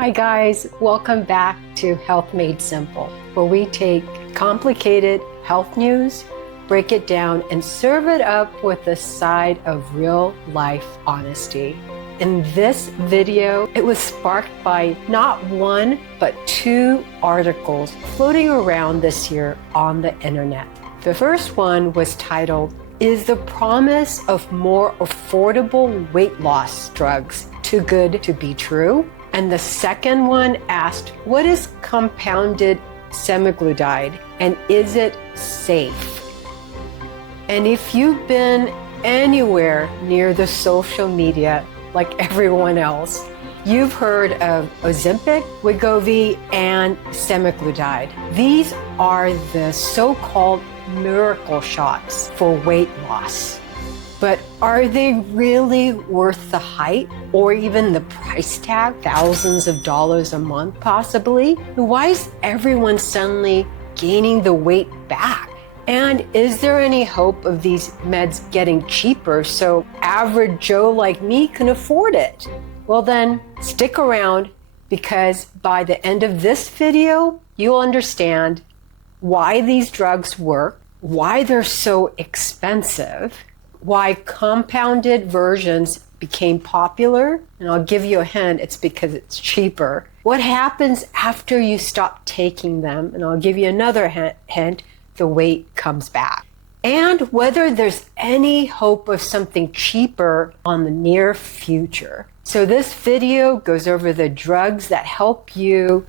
Hi guys, welcome back to Health Made Simple, where we take complicated health news, break it down, and serve it up with a side of real life honesty. In this video, it was sparked by not one, but two articles floating around this year on the internet. The first one was titled, "Is the promise of more affordable weight loss drugs too good to be true?" And the second one asked, "What is compounded semaglutide and is it safe?" And if you've been anywhere near the social media like everyone else, you've heard of Ozempic, Wegovy, and semaglutide. These are the so-called miracle shots for weight loss. But are they really worth the hype or even the price tag, thousands of dollars a month possibly? Why is everyone suddenly gaining the weight back? And is there any hope of these meds getting cheaper so average Joe like me can afford it? Well then, stick around, because by the end of this video, you'll understand why these drugs work, why they're so expensive, why compounded versions became popular, and I'll give you a hint, it's because it's cheaper. What happens after you stop taking them, and I'll give you another hint, the weight comes back. And whether there's any hope of something cheaper on the near future. So this video goes over the drugs that help you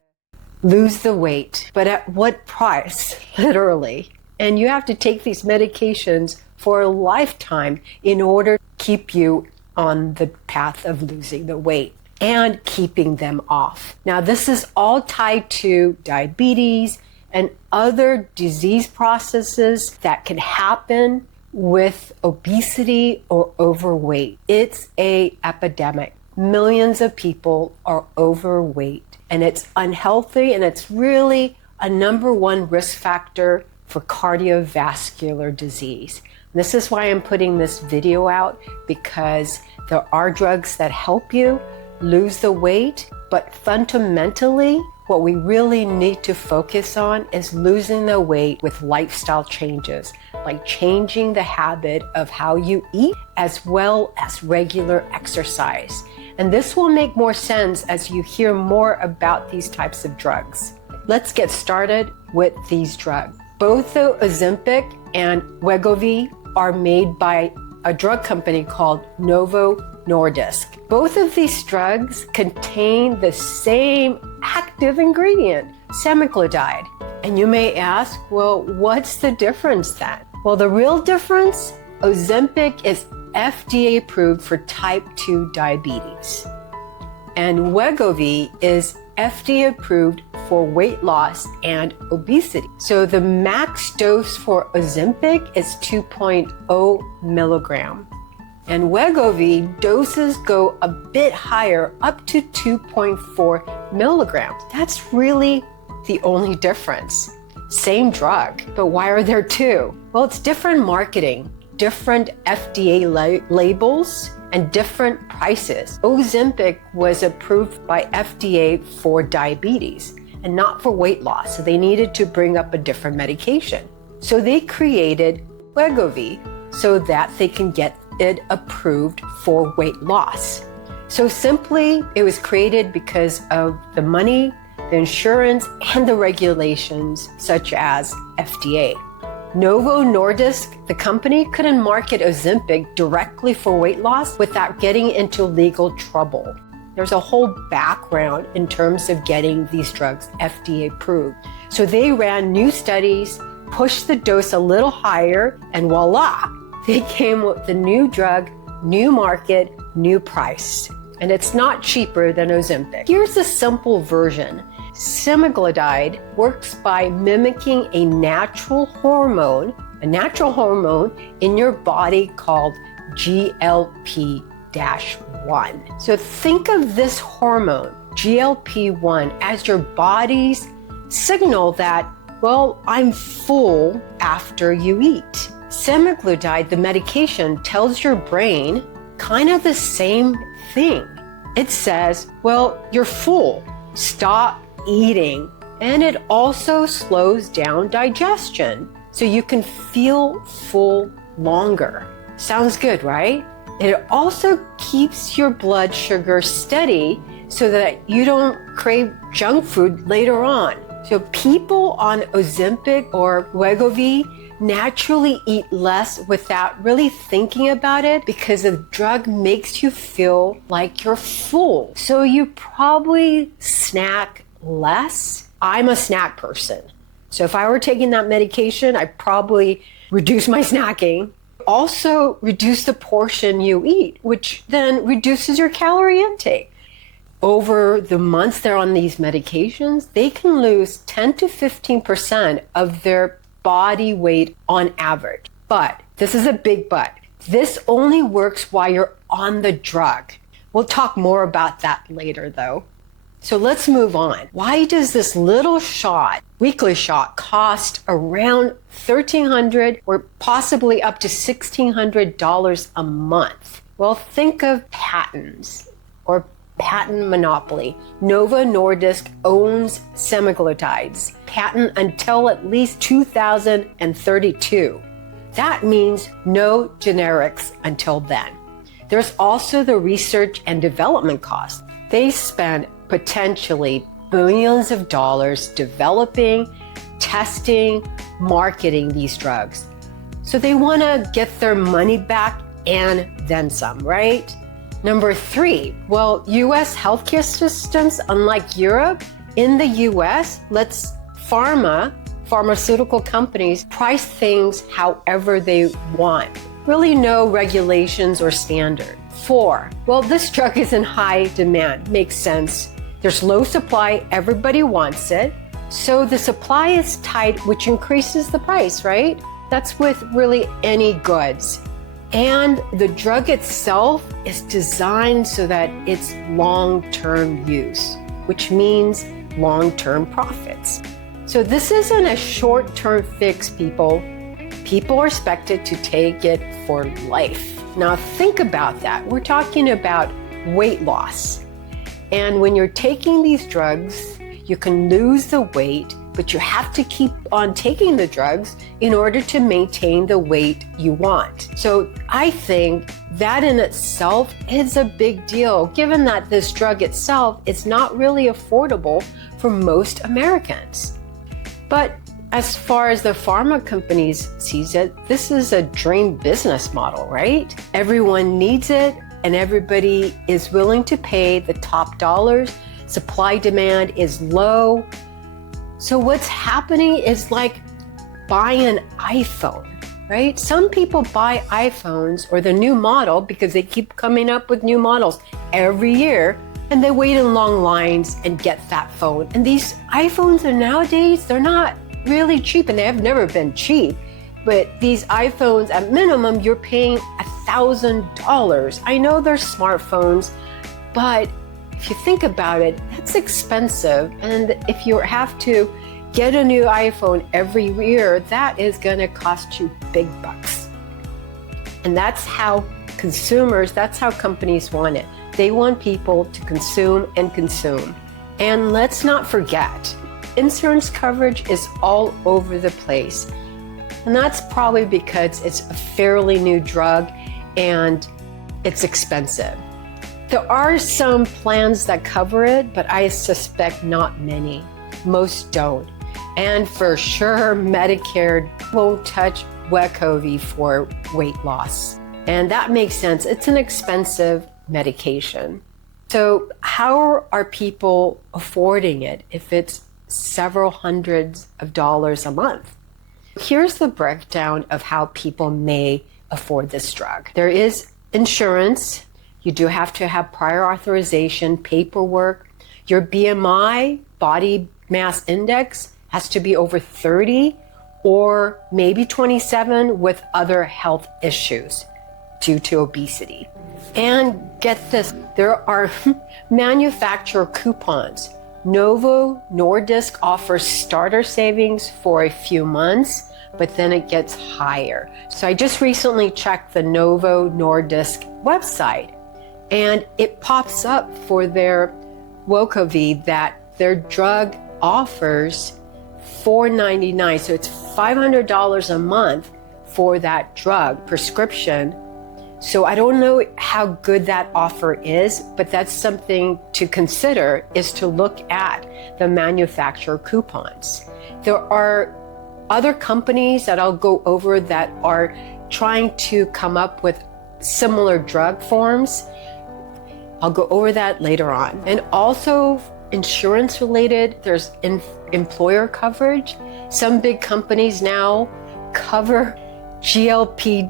lose the weight, but at what price, literally. And you have to take these medications for a lifetime in order to keep you on the path of losing the weight and keeping them off. Now, this is all tied to diabetes and other disease processes that can happen with obesity or overweight. It's an epidemic. Millions of people are overweight, and it's unhealthy, and it's really a number one risk factor for cardiovascular disease. This is why I'm putting this video out, because there are drugs that help you lose the weight, but fundamentally, what we really need to focus on is losing the weight with lifestyle changes, like changing the habit of how you eat, as well as regular exercise. And this will make more sense as you hear more about these types of drugs. Let's get started with these drugs. Both the Ozempic and Wegovy are made by a drug company called Novo Nordisk. Both of these drugs contain the same active ingredient, semaglutide. And you may ask, well, what's the difference then? Well, the real difference, Ozempic is FDA approved for type 2 diabetes. And Wegovy is FDA approved for weight loss and obesity. So the max dose for Ozempic is 2.0 milligram. And Wegovy doses go a bit higher, up to 2.4 milligrams. That's really the only difference. Same drug, but why are there two? Well, it's different marketing, different FDA labels, and different prices. Ozempic was approved by FDA for diabetes and not for weight loss, so they needed to bring up a different medication. So they created Wegovy so that they can get it approved for weight loss. So simply, it was created because of the money, the insurance, and the regulations such as FDA. Novo Nordisk, the company, couldn't market Ozempic directly for weight loss without getting into legal trouble. There's a whole background in terms of getting these drugs FDA approved. So they ran new studies, pushed the dose a little higher, and voila, they came with the new drug, new market, new price. And it's not cheaper than Ozempic. Here's a simple version. Semaglutide works by mimicking a natural hormone in your body called GLP-1. So think of this hormone, GLP-1, as your body's signal that, well, I'm full after you eat. Semaglutide, the medication, tells your brain kind of the same thing. It says, well, you're full. stop eating, and it also slows down digestion so you can feel full longer. Sounds good, right? It also keeps your blood sugar steady so that you don't crave junk food later on. So people on Ozempic or Wegovy naturally eat less without really thinking about it because the drug makes you feel like you're full. So you probably snack less. I'm a snack person. So if I were taking that medication, I'd probably reduce my snacking. Also reduce the portion you eat, which then reduces your calorie intake. Over the months they're on these medications, they can lose 10 to 15% of their body weight on average. But, this is a big but, this only works while you're on the drug. We'll talk more about that later though. So let's move on. Why does this little shot, weekly shot, cost around $1,300 or possibly up to $1,600 a month? Well, think of patents or patent monopoly. Novo Nordisk owns semaglutides, patent until at least 2032. That means no generics until then. There's also the research and development cost. They spend potentially billions of dollars developing, testing, marketing these drugs. So they want to get their money back and then some, right? Number 3, well, US healthcare systems, unlike Europe, in the US, lets pharmaceutical companies price things however they want. Really no regulations or standard. 4, well, this drug is in high demand. Makes sense. There's low supply, everybody wants it. So the supply is tight, which increases the price, right? That's with really any goods. And the drug itself is designed so that it's long-term use, which means long-term profits. So this isn't a short-term fix, people. People are expected to take it for life. Now think about that. We're talking about weight loss. And when you're taking these drugs, you can lose the weight, but you have to keep on taking the drugs in order to maintain the weight you want. So I think that in itself is a big deal, given that this drug itself is not really affordable for most Americans. But as far as the pharma companies sees it, this is a dream business model, right? Everyone needs it and everybody is willing to pay the top dollars. Supply demand is low. So what's happening is like buying an iPhone, right? Some people buy iPhones or the new model because they keep coming up with new models every year and they wait in long lines and get that phone. And these iPhones are nowadays, they're not really cheap and they have never been cheap. But these iPhones, at minimum, you're paying $1,000. I know they're smartphones, but if you think about it, that's expensive. And if you have to get a new iPhone every year, that is gonna cost you big bucks. And that's how consumers, that's how companies want it. They want people to consume and consume. And let's not forget, insurance coverage is all over the place. And that's probably because it's a fairly new drug and it's expensive. There are some plans that cover it, but I suspect not many. Most don't. And for sure, Medicare won't touch Wegovy for weight loss. And that makes sense. It's an expensive medication. So how are people affording it if it's several hundreds of dollars a month? Here's the breakdown of how people may afford this drug. There is insurance. You do have to have prior authorization, paperwork. Your BMI, body mass index, has to be over 30 or maybe 27 with other health issues due to obesity. And get this, there are manufacturer coupons. Novo Nordisk offers starter savings for a few months, but then it gets higher. So I just recently checked the Novo Nordisk website, and it pops up for their Wegovy that their drug offers $4.99. So it's $500 a month for that drug prescription. So I don't know how good that offer is, but that's something to consider, is to look at the manufacturer coupons. There are other companies that I'll go over that are trying to come up with similar drug forms. I'll go over that later on. And also insurance related, there's employer coverage. Some big companies now cover GLP-1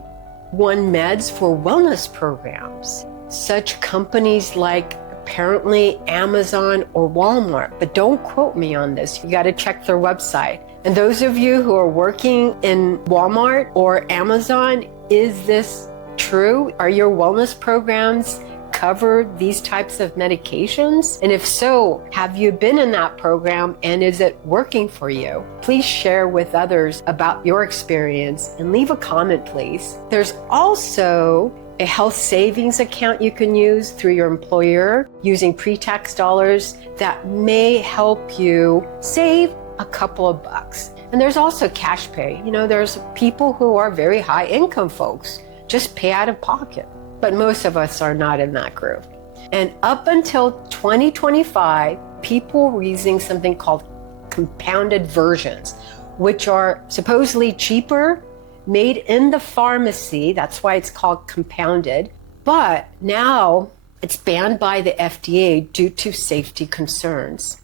meds for wellness programs. Such companies like apparently Amazon or Walmart, but don't quote me on this. You got to check their website. And those of you who are working in Walmart or Amazon, is this true? Are your wellness programs cover these types of medications? And if so, have you been in that program and is it working for you? Please share with others about your experience and leave a comment, please. There's also a health savings account you can use through your employer using pre-tax dollars that may help you save a couple of bucks. And there's also cash pay. You know, there's people who are very high income folks, just pay out of pocket. But most of us are not in that group. And up until 2025, people were using something called compounded versions, which are supposedly cheaper, made in the pharmacy. That's why it's called compounded. But now it's banned by the FDA due to safety concerns.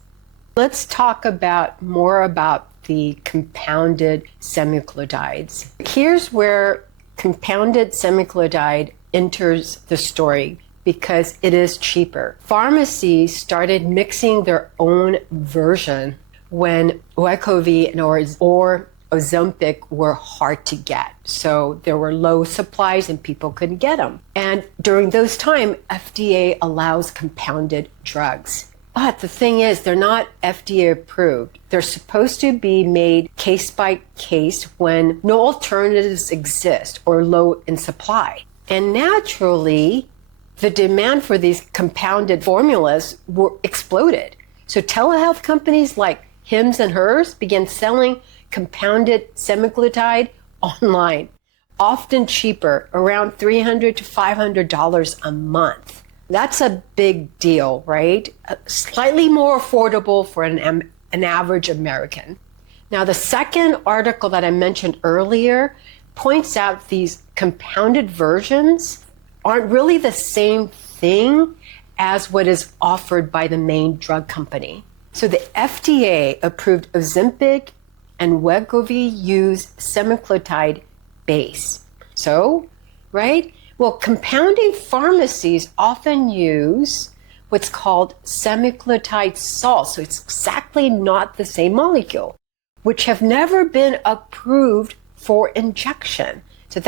Let's talk more about the compounded semaglutides. Here's where compounded semaglutide enters the story because it is cheaper. Pharmacies started mixing their own version when Wegovy or Ozempic were hard to get. So there were low supplies and people couldn't get them. And during those times, FDA allows compounded drugs. But the thing is, they're not FDA approved. They're supposed to be made case by case when no alternatives exist or low in supply. And naturally, the demand for these compounded formulas exploded. So telehealth companies like Hims and Hers began selling compounded semaglutide online, often cheaper, around $300 to $500 a month. That's a big deal, right? Slightly more affordable for an average American. Now, the second article that I mentioned earlier points out these compounded versions aren't really the same thing as what is offered by the main drug company. So the FDA approved Ozempic and Wegovy use semaglutide base. So, right? Well, compounding pharmacies often use what's called semaglutide salts. So it's exactly not the same molecule, which have never been approved for injection. So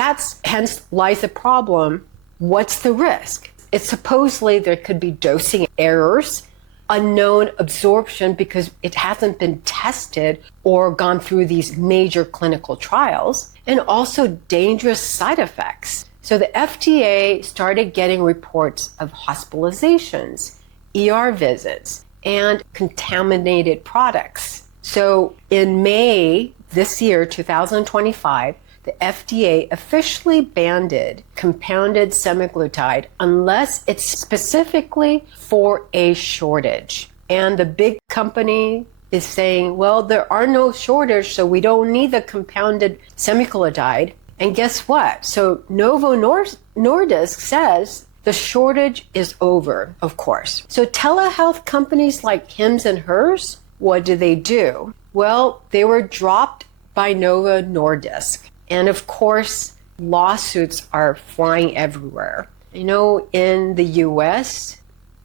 hence lies the problem. What's the risk? It's supposedly there could be dosing errors, unknown absorption because it hasn't been tested or gone through these major clinical trials, and also dangerous side effects. So the FDA started getting reports of hospitalizations, ER visits, and contaminated products. So in May this year, 2025, the FDA officially banned compounded semaglutide unless it's specifically for a shortage. And the big company is saying, well, there are no shortage, so we don't need the compounded semaglutide. And guess what? So Novo Nordisk says the shortage is over, of course. So telehealth companies like Hims and Hers, what do? Well, they were dropped by Novo Nordisk. And of course, lawsuits are flying everywhere. You know, in the US,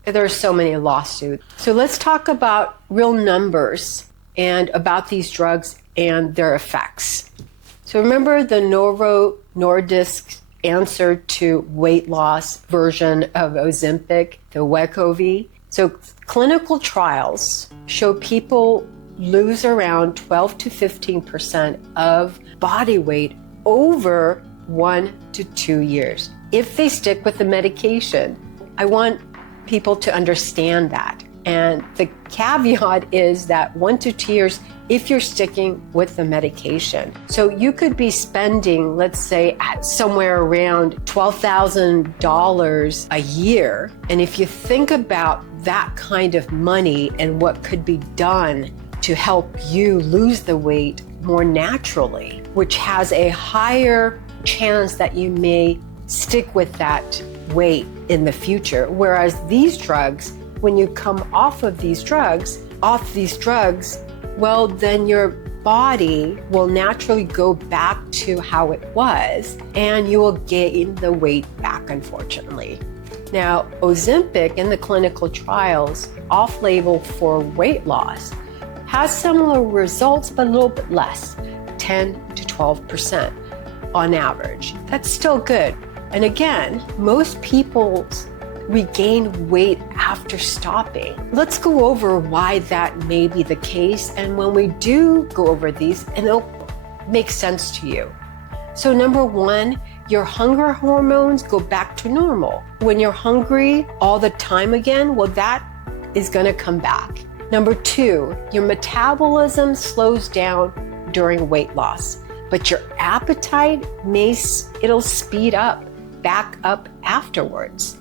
there are so many lawsuits. So let's talk about real numbers and about these drugs and their effects. So remember the Novo Nordisk answer to weight loss version of Ozempic, the Wegovy? So clinical trials show people lose around 12 to 15% of body weight over 1 to 2 years if they stick with the medication. I want people to understand that. And the caveat is that 1 to 2 years if you're sticking with the medication. So you could be spending, let's say, somewhere around $12,000 a year. And if you think about that kind of money and what could be done to help you lose the weight more naturally, which has a higher chance that you may stick with that weight in the future. Whereas these drugs, when you come off these drugs, well, then your body will naturally go back to how it was and you will gain the weight back, unfortunately. Now, Ozempic in the clinical trials, off-label for weight loss, has similar results, but a little bit less, 10 to 12% on average. That's still good. And again, most people regain weight after stopping. Let's go over why that may be the case. And when we do go over these, and it'll make sense to you. So number one, your hunger hormones go back to normal. When you're hungry all the time again, well, that is going to come back. Number two, your metabolism slows down during weight loss, but your appetite it'll speed up, back up afterwards.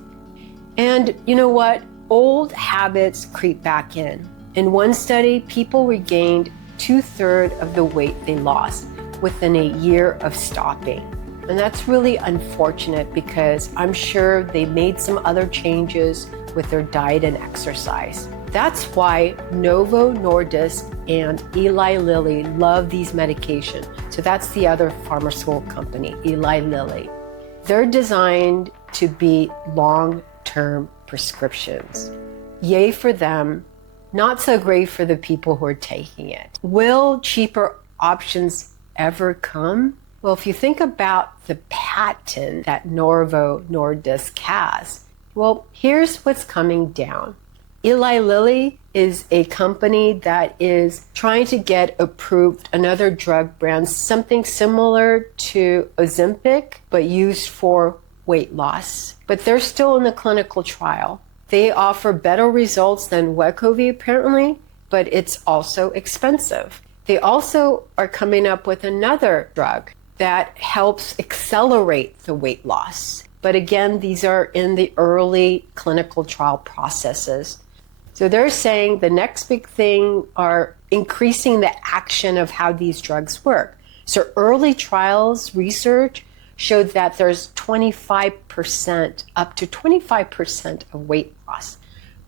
And you know what? Old habits creep back in. In one study, people regained 2/3 of the weight they lost within a year of stopping. And that's really unfortunate because I'm sure they made some other changes with their diet and exercise. That's why Novo Nordisk and Eli Lilly love these medications. So that's the other pharmaceutical company, Eli Lilly. They're designed to be long-term prescriptions. Yay for them, not so great for the people who are taking it. Will cheaper options ever come? Well, if you think about the patent that Novo Nordisk has, well, here's what's coming down. Eli Lilly is a company that is trying to get approved another drug brand, something similar to Ozempic, but used for weight loss. But they're still in the clinical trial. They offer better results than Wegovy apparently, but it's also expensive. They also are coming up with another drug that helps accelerate the weight loss. But again, these are in the early clinical trial processes. So they're saying the next big thing are increasing the action of how these drugs work. So early trials research showed that there's 25%, up to 25% of weight loss.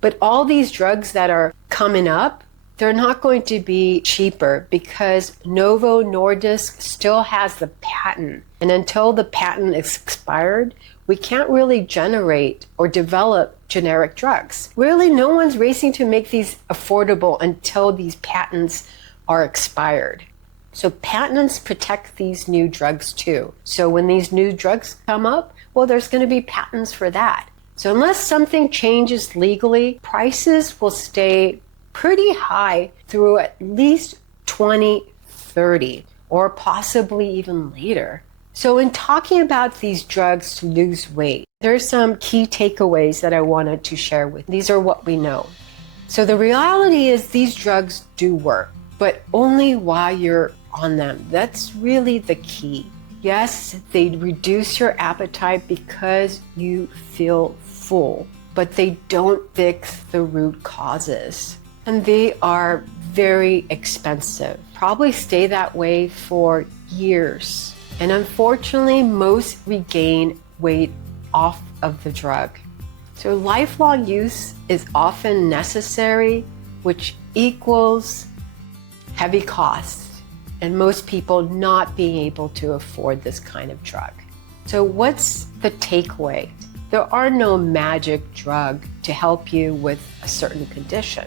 But all these drugs that are coming up, they're not going to be cheaper because Novo Nordisk still has the patent. And until the patent is expired, we can't really generate or develop generic drugs. Really, no one's racing to make these affordable until these patents are expired. So patents protect these new drugs too. So when these new drugs come up, well, there's going to be patents for that. So unless something changes legally, prices will stay pretty high through at least 2030 or possibly even later. So in talking about these drugs to lose weight, there's some key takeaways that I wanted to share with you. These are what we know. So the reality is these drugs do work, but only while you're on them. That's really the key. Yes, they reduce your appetite because you feel full, but they don't fix the root causes. And they are very expensive. Probably stay that way for years. And unfortunately, most regain weight off of the drug. So lifelong use is often necessary, which equals heavy costs and most people not being able to afford this kind of drug. So what's the takeaway? There are no magic drug to help you with a certain condition.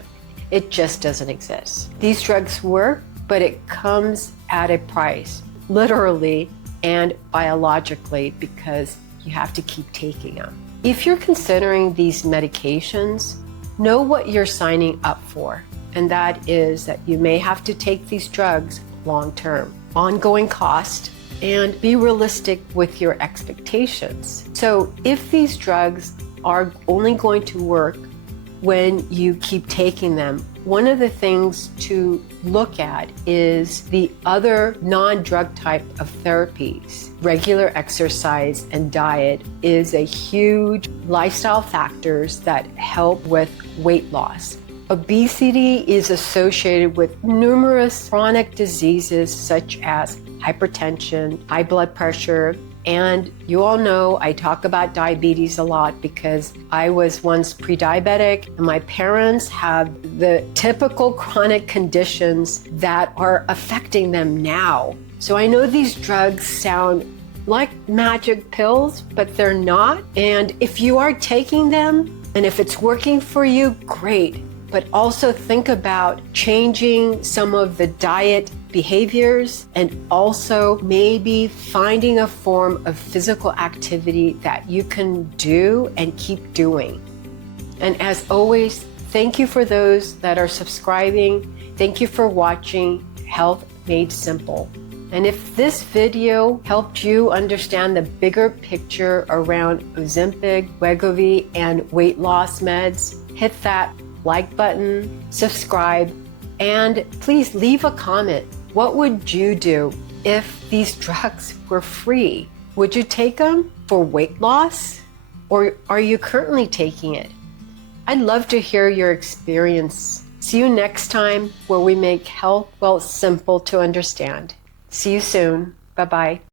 It just doesn't exist. These drugs work, but it comes at a price, literally and biologically, because you have to keep taking them. If you're considering these medications, know what you're signing up for. And that is that you may have to take these drugs long term, ongoing cost, and be realistic with your expectations. So if these drugs are only going to work when you keep taking them. One of the things to look at is the other non-drug type of therapies. Regular exercise and diet is a huge lifestyle factors that help with weight loss. Obesity is associated with numerous chronic diseases such as hypertension, high blood pressure, and you all know I talk about diabetes a lot because I was once pre-diabetic and my parents have the typical chronic conditions that are affecting them now. So I know these drugs sound like magic pills, but they're not. And if you are taking them and if it's working for you, great. But also think about changing some of the diet behaviors and also maybe finding a form of physical activity that you can do and keep doing. And as always, thank you for those that are subscribing. Thank you for watching Health Made Simple. And if this video helped you understand the bigger picture around Ozempic, Wegovy, and weight loss meds, hit that like button, subscribe, and please leave a comment. What would you do if these drugs were free? Would you take them for weight loss? Or are you currently taking it? I'd love to hear your experience. See you next time where we make health, well, simple to understand. See you soon. Bye-bye.